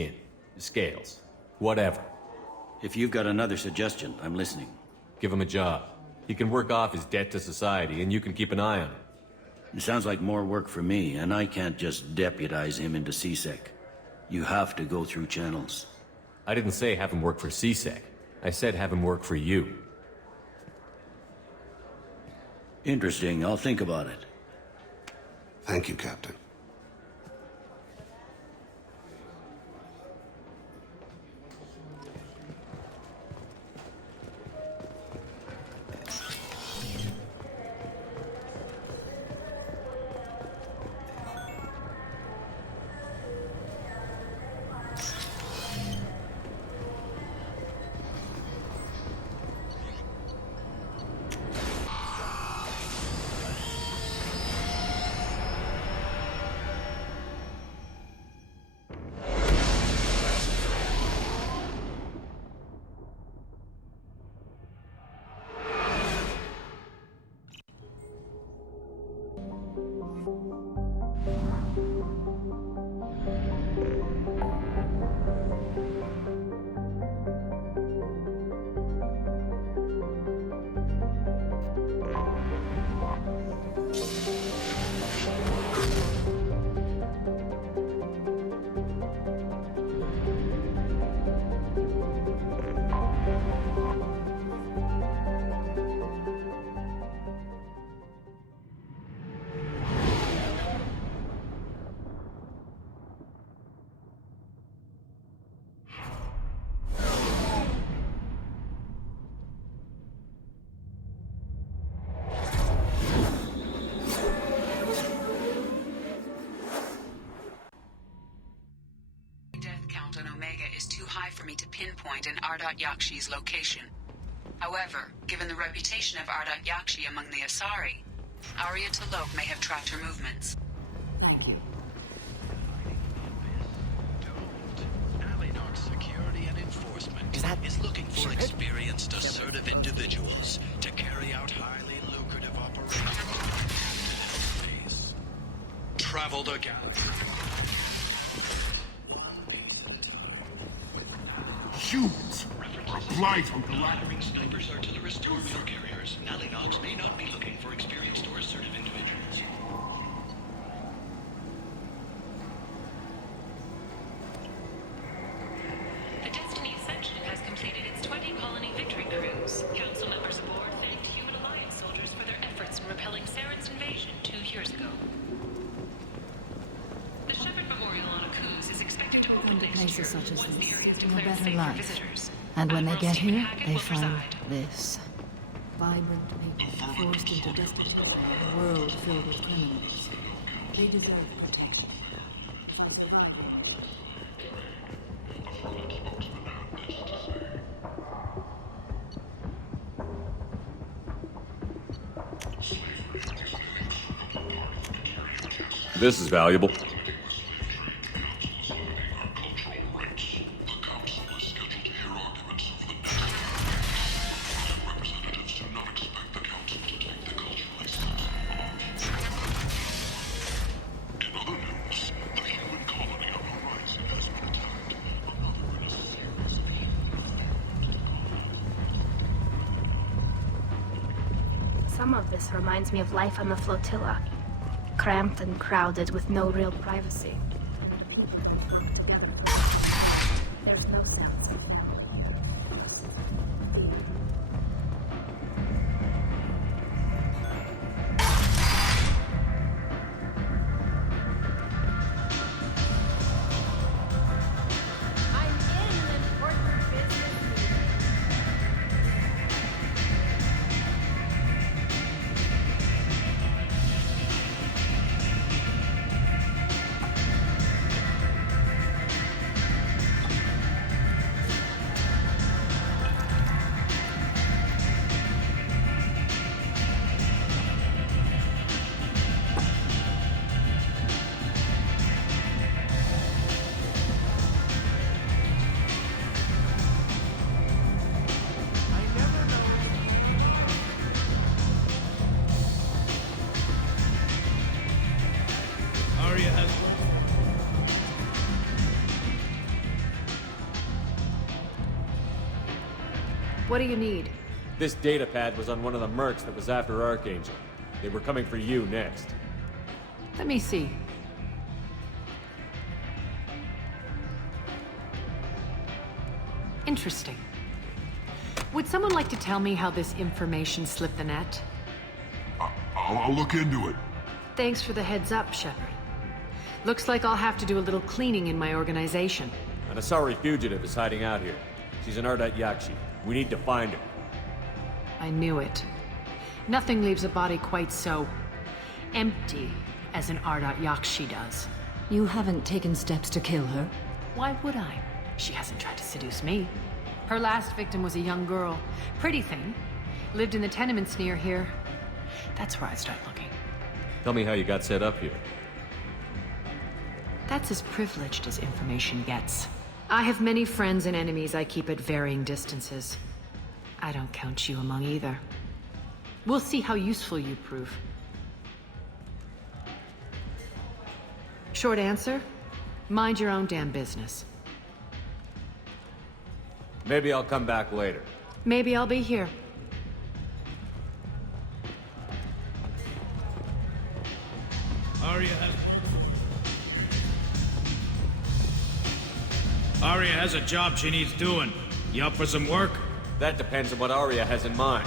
skin, the scales, whatever. If you've got another suggestion, I'm listening. Give him a job. He can work off his debt to society, and you can keep an eye on him. It sounds like more work for me, and I can't just deputize him into 𝐸Sec. You have to go through channels. I didn't say have him work for 𝐸Sec. I said have him work for you. Interesting. I'll think about it. Thank you, Captain. For me to pinpoint an 𝐟.𝐤𝐤𝐞's location. However, given the reputation of 𝐟.𝐤𝐤𝐞 among the 𝐸𝐴SARI, 𝐴REA may have tracked her movements. Thank you. Alienage Security and Enforcement is looking for experienced, assertive individuals to carry out highly lucrative operations. Travel the gap. Humans are blind on the Hiring snipers, artillerists, or mail carriers. Alienage may not be looking for experienced or assertive individuals. The Destiny Ascension has completed its 20-colony victory cruise. Council members aboard thanked Human Alliance soldiers for their efforts in repelling Saren's invasion 2 years ago. The Shepherd Memorial on 𝐾𝐨 is expected to open next year Such as once the this, area is in a declared better safe for life. visitors. And when they Admiral get Stephen here, Hackett they will find preside. this. Vibrant people forced into desperation. A world filled with criminals. They deserve protection. This is valuable. Some of this reminds me of life on the flotilla. Cramped and crowded with no real privacy. And the people who work together. There's no sense. I'm in an important business meeting. What do you need? This data pad was on one of the mercs that was after 𝐸𝐸. They were coming for you next. Let me see. Interesting. Would someone like to tell me how this information slipped the net? I'll look into it. Thanks for the heads up, Shepard. Looks like I'll have to do a little cleaning in my organization. An Asari fugitive is hiding out here. She's an 𝐸𝐸. We need to find her. I knew it. Nothing leaves a body quite so empty as an 𝐸𝐸 does. You haven't taken steps to kill her? Why would I? She hasn't tried to seduce me. Her last victim was a young girl. Pretty thing. Lived in the tenements near here. That's where I'd start looking. Tell me how you got set up here. That's as privileged as information gets. I have many friends and enemies I keep at varying distances. I don't count you among either. We'll see how useful you prove. Short answer? Mind your own damn business. Maybe I'll come back later. Maybe I'll be here. Aria has a job she needs doing. You up for some work? That depends on what Aria has in mind.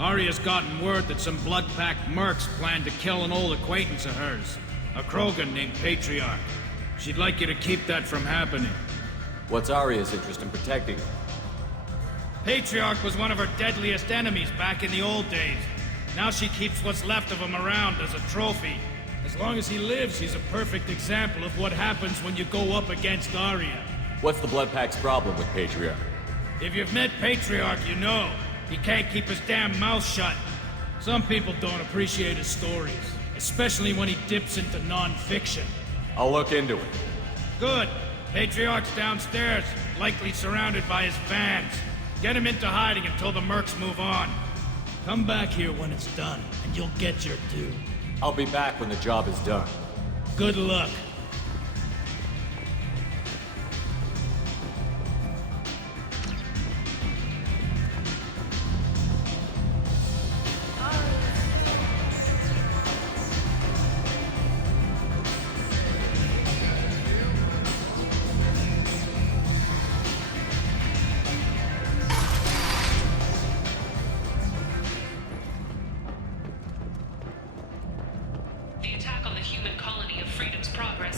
Aria's gotten word that some blood-packed mercs plan to kill an old acquaintance of hers, a Krogan named Patriarch. She'd like you to keep that from happening. What's Aria's interest in protecting her? Patriarch was one of her deadliest enemies back in the old days. Now she keeps what's left of him around as a trophy. As long as he lives, he's a perfect example of what happens when you go up against Aria. What's the Bloodpack's problem with Patriarch? If you've met Patriarch, you know. He can't keep his damn mouth shut. Some people don't appreciate his stories, especially when he dips into non-fiction. I'll look into it. Good. Patriarch's downstairs, likely surrounded by his fans. Get him into hiding until the mercs move on. Come back here when it's done, and you'll get your due. I'll be back when the job is done. Good luck. The attack on the human colony of Freedom's Progress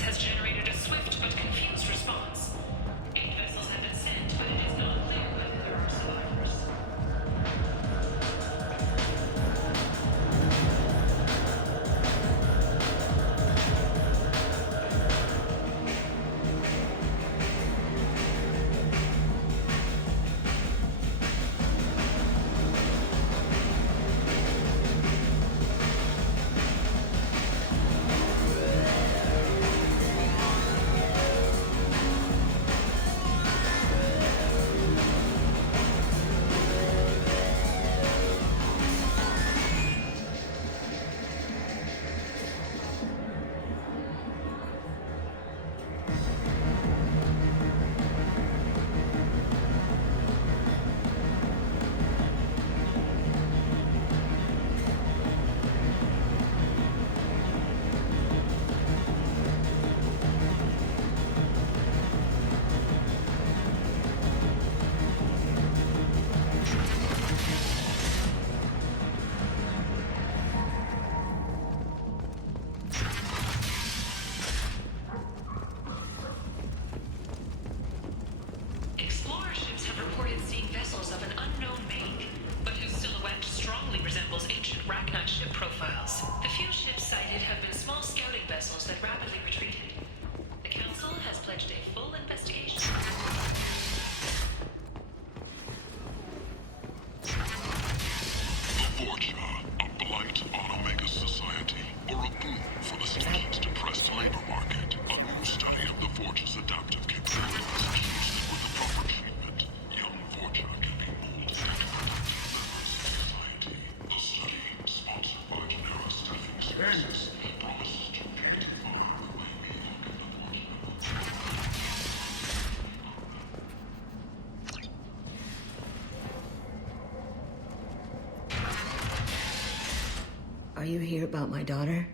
about my daughter?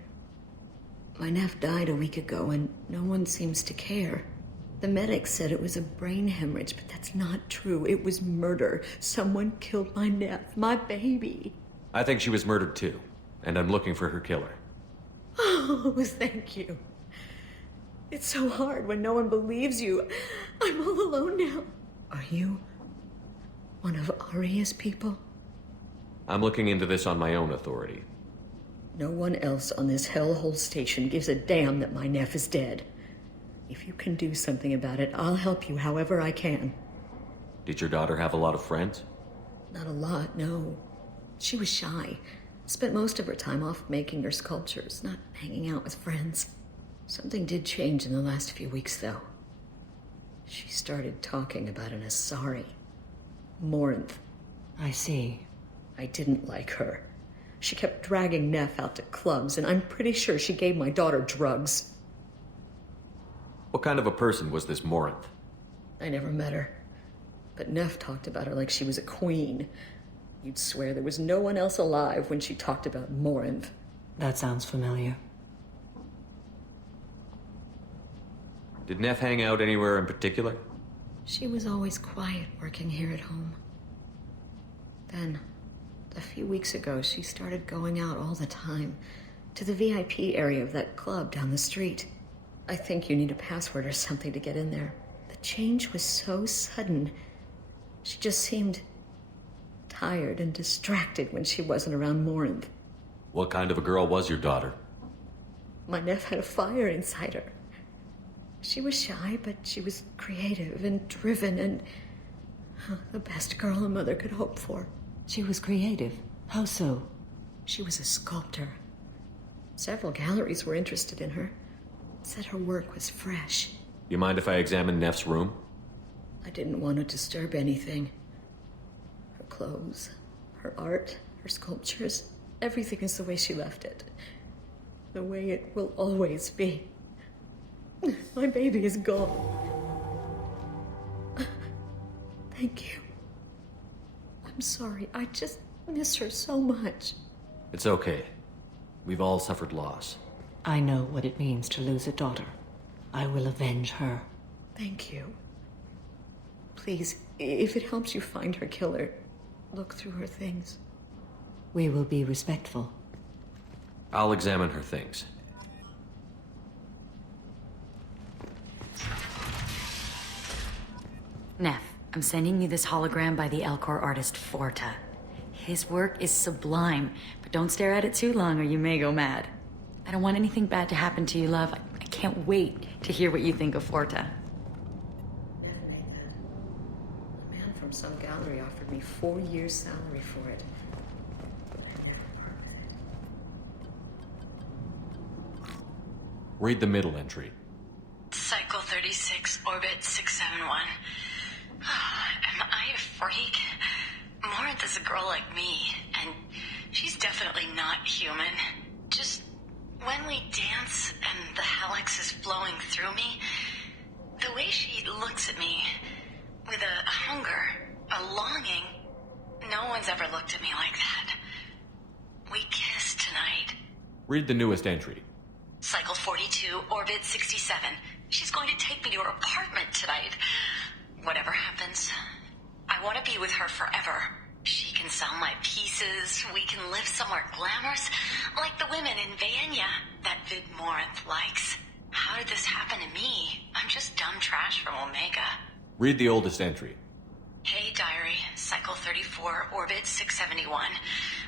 My nephew died a week ago and no one seems to care. The medics said it was a brain hemorrhage, but that's not true. It was murder. Someone killed my nephew, my baby. I think she was murdered too, and I'm looking for her killer. Oh, thank you. It's so hard when no one believes you. I'm all alone now. Are you one of Aria's people? I'm looking into this on my own authority. No one else on this hellhole station gives a damn that my nephew is dead. If you can do something about it, I'll help you however I can. Did your daughter have a lot of friends? Not a lot, no. She was shy. Spent most of her time off making her sculptures, not hanging out with friends. Something did change in the last few weeks, though. She started talking about an 𝐟𝐴𝐫. Morinth. I see. I didn't like her. She kept dragging Neff out to clubs, and I'm pretty sure she gave my daughter drugs. What kind of a person was this Morinth? I never met her. But Neff talked about her like she was a queen. You'd swear there was no one else alive when she talked about Morinth. That sounds familiar. Did Neff hang out anywhere in particular? She was always quiet working here at home. Then, a few weeks ago, she started going out all the time to the VIP area of that club down the street. I think you need a password or something to get in there. The change was so sudden. She just seemed tired and distracted when she wasn't around Morinth. What kind of a girl was your daughter? My nephew had a fire inside her. She was shy, but she was creative and driven and the best girl a mother could hope for. She was creative? How so? She was a sculptor. Several galleries were interested in her. Said her work was fresh. You mind if I examine Neff's room? I didn't want to disturb anything. Her clothes, her art, her sculptures, everything is the way she left it. The way it will always be. My baby is gone. Thank you. I'm sorry. I just miss her so much. It's okay. We've all suffered loss. I know what it means to lose a daughter. I will avenge her. Thank you. Please, if it helps you find her killer, look through her things. We will be respectful. I'll examine her things. Neff, I'm sending you this hologram by the Elcor artist Forta. His work is sublime, but don't stare at it too long or you may go mad. I don't want anything bad to happen to you, love. I can't wait to hear what you think of Forta. A man from some gallery offered me 4 years' salary for it. Read the middle entry. Cycle 36, orbit 671. Am I a freak? Morinth is a girl like me, and she's definitely not human. Just when we dance and the helix is flowing through me, the way she looks at me with a hunger, a longing, no one's ever looked at me like that. We kiss tonight. Read the newest entry. Cycle 42, orbit 67. She's going to take me to her apartment tonight. Whatever happens, I want to be with her forever. She can sell my pieces. We can live somewhere glamorous, like the women in Vanya that Vid Morinth likes. How did this happen to me? I'm just dumb trash from Omega. Read the oldest entry. Hey, diary. Cycle 34, orbit 671.